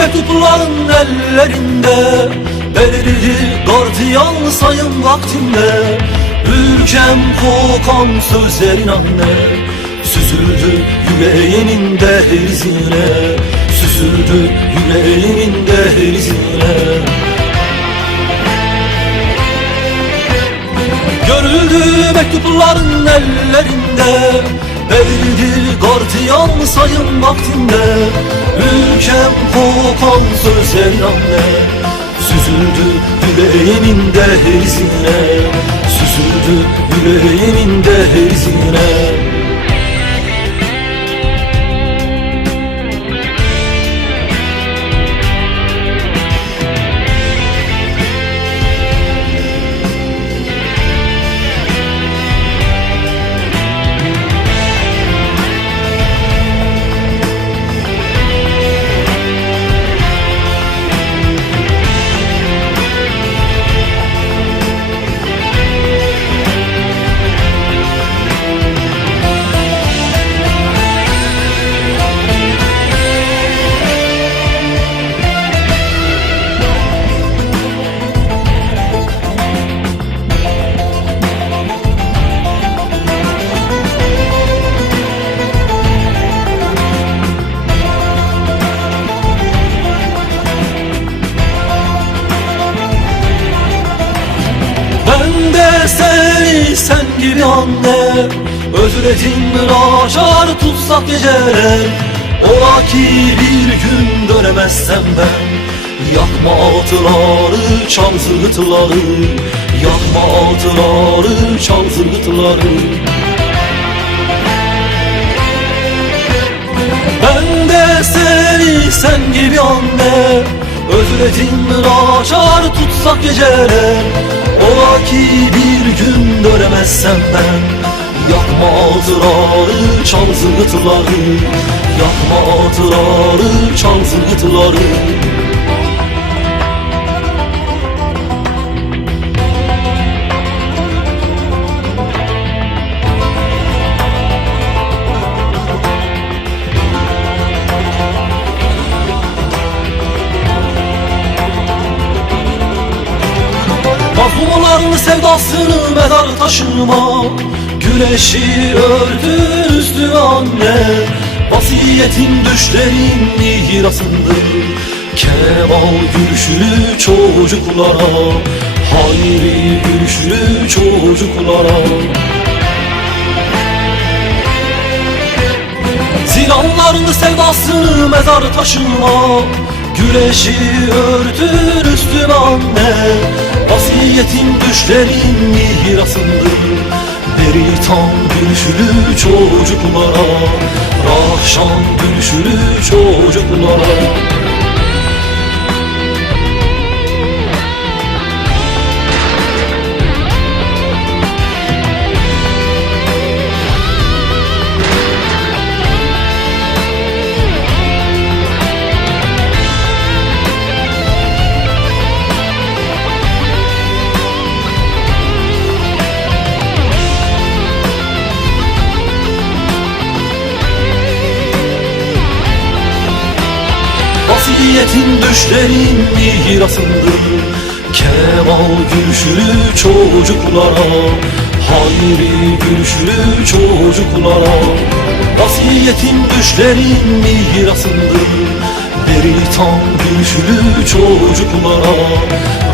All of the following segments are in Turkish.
mektupların ellerinde, belirli gardiyan sayın vaktinde. Ülkem kokan sözlerin anne, süzüldü yüreğinin dehlizine, süzüldü yüreğinin dehlizine. Görüldü mektupların ellerinde, verildi gardiyan sayın vaktinde. Ülkem kokan sözlerin anne, süzüldü yüreğinin dehlizine, süzüldü yüreğinin dehlizine. Seni sen gibi anne özledim, açar tutsak geceler. Ola ki bir gün dönemezsem ben, yakma atıları, çal zırhıtları, yakma atıları, çal zırhıtları. Ben de seni sen gibi anne özledim, açar tutsak geceler. Ola ki bir gün dönemezsem ben, yakma atıları, çal zırhıtları, yakma atıları, çal zırhıtları. Mazlumların sevdasını mezar taşıma, güneşi örtün üstü anne. Vasiyetin düşlerin mirasındır, kemal gülüşlü çocuklara, hayri gülüşlü çocuklara. Zilanların sevdasını mezar taşıma, güneşi örtün üstü anne. Vasiyetin düşlerin mirasındır, beritan gülüşlü çocuklara, rahşan gülüşlü çocuklara. Vasiyetin düşlerin mirasındır, kemal gülüşlü çocuklara, hayri gülüşlü çocuklara. Vasiyetin düşlerin mirasındır, beritan gülüşlü çocuklara,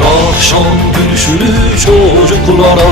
rahşan gülüşlü çocuklara.